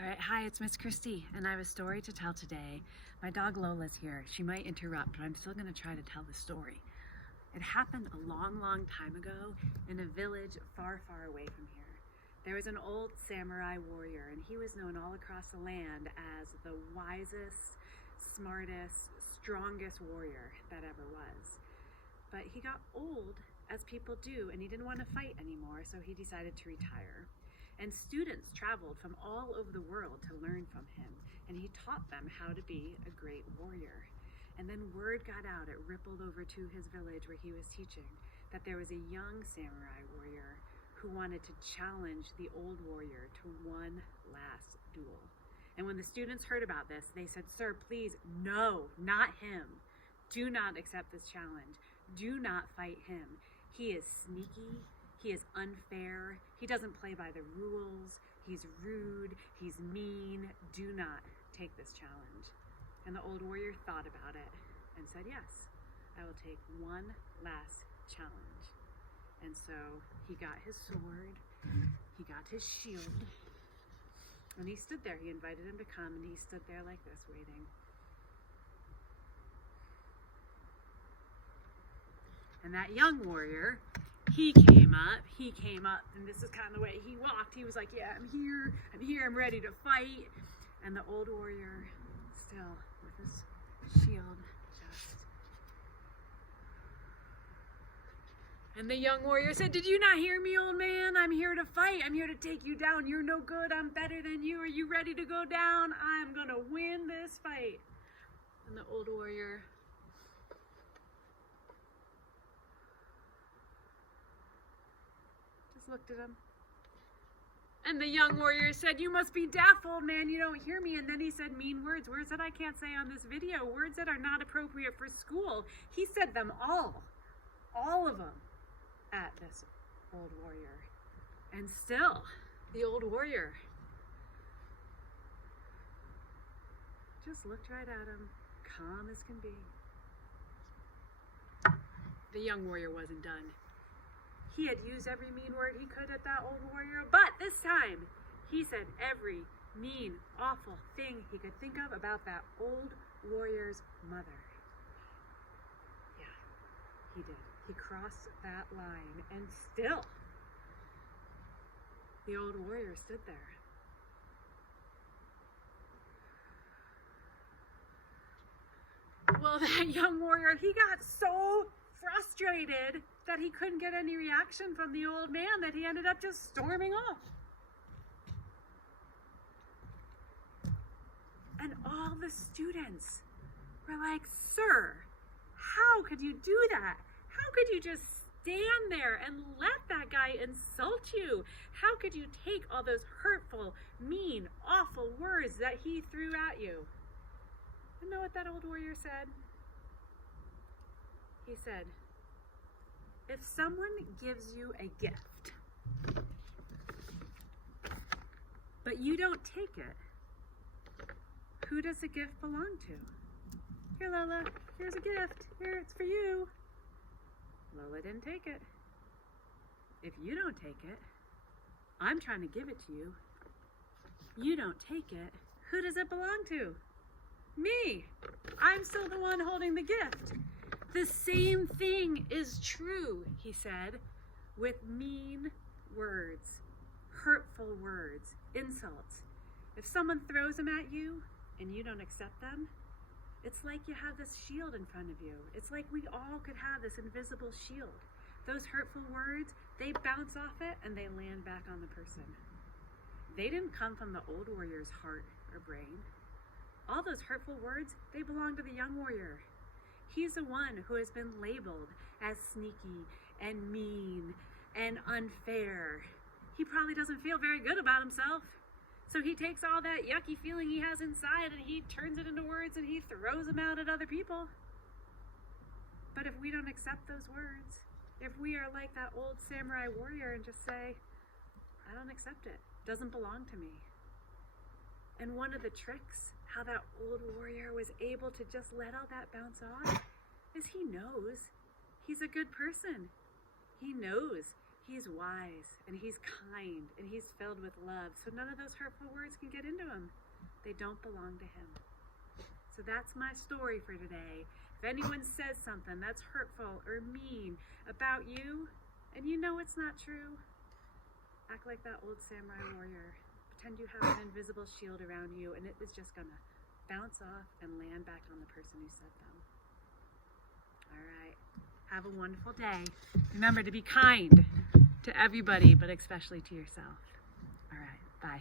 All right, hi, it's Miss Christy, and I have a story to tell today. My dog Lola's here. She might interrupt, but I'm still going to try to tell the story. It happened a long, long time ago in a village far, far away from here. There was an old samurai warrior, and he was known all across the land as the wisest, smartest, strongest warrior that ever was. But he got old, as people do, and he didn't want to fight anymore, so he decided to retire. And students traveled from all over the world to learn from him, and he taught them how to be a great warrior. And then word got out, it rippled over to his village where he was teaching, that there was a young samurai warrior who wanted to challenge the old warrior to one last duel. And when the students heard about this, they said, "Sir, please, no, not him. Do not accept this challenge. Do not fight him. He is sneaky. He is unfair. He doesn't play by the rules. He's rude. He's mean. Do not take this challenge." And the old warrior thought about it and said, "Yes, I will take one last challenge." And so he got his sword, he got his shield, and he stood there. He invited him to come, and he stood there like this, waiting. And that young warrior, he came up, and this is kind of the way he walked. He was like, "Yeah, I'm here, I'm ready to fight." And the old warrior, still with his shield, just. And the young warrior said, "Did you not hear me, old man? I'm here to fight. I'm here to take you down. You're no good. I'm better than you. Are you ready to go down? I'm gonna win this fight." And the old warrior looked at him. And the young warrior said, "You must be deaf, old man. You don't hear me." And then he said mean words that I can't say on this video, words that are not appropriate for school. He said them all of them, at this old warrior. And still, the old warrior just looked right at him, calm as can be. The young warrior wasn't done. He had used every mean word he could at that old warrior, but this time he said every mean, awful thing he could think of about that old warrior's mother. Yeah, he did. He crossed that line, and still the old warrior stood there. Well, that young warrior, he got so frustrated that he couldn't get any reaction from the old man that he ended up just storming off. And all the students were like, "Sir, how could you do that? How could you just stand there and let that guy insult you? How could you take all those hurtful, mean, awful words that he threw at you?" You know what that old warrior said? He said, "If someone gives you a gift, but you don't take it, who does the gift belong to? Here, Lola, here's a gift. Here, it's for you." Lola didn't take it. If you don't take it, I'm trying to give it to you. You don't take it, who does it belong to? Me. I'm still the one holding the gift. The same thing is true, he said, with mean words, hurtful words, insults. If someone throws them at you and you don't accept them, it's like you have this shield in front of you. It's like we all could have this invisible shield. Those hurtful words, they bounce off it and they land back on the person. They didn't come from the old warrior's heart or brain. All those hurtful words, they belong to the young warrior. He's the one who has been labeled as sneaky and mean and unfair. He probably doesn't feel very good about himself. So he takes all that yucky feeling he has inside and he turns it into words and he throws them out at other people. But if we don't accept those words, if we are like that old samurai warrior and just say, "I don't accept it, it doesn't belong to me." And one of the tricks, how that old warrior was able to just let all that bounce off, is he knows he's a good person. He knows He's wise, and he's kind, and he's filled with love. So none of those hurtful words can get into him. They don't belong to him. So that's my story for today. If anyone says something that's hurtful or mean about you, and you know it's not true, act like that old samurai warrior. Pretend you have an invisible shield around you, and it is just gonna bounce off and land back on the person who said them. All right. Have a wonderful day. Remember to be kind to everybody, but especially to yourself. All right. Bye.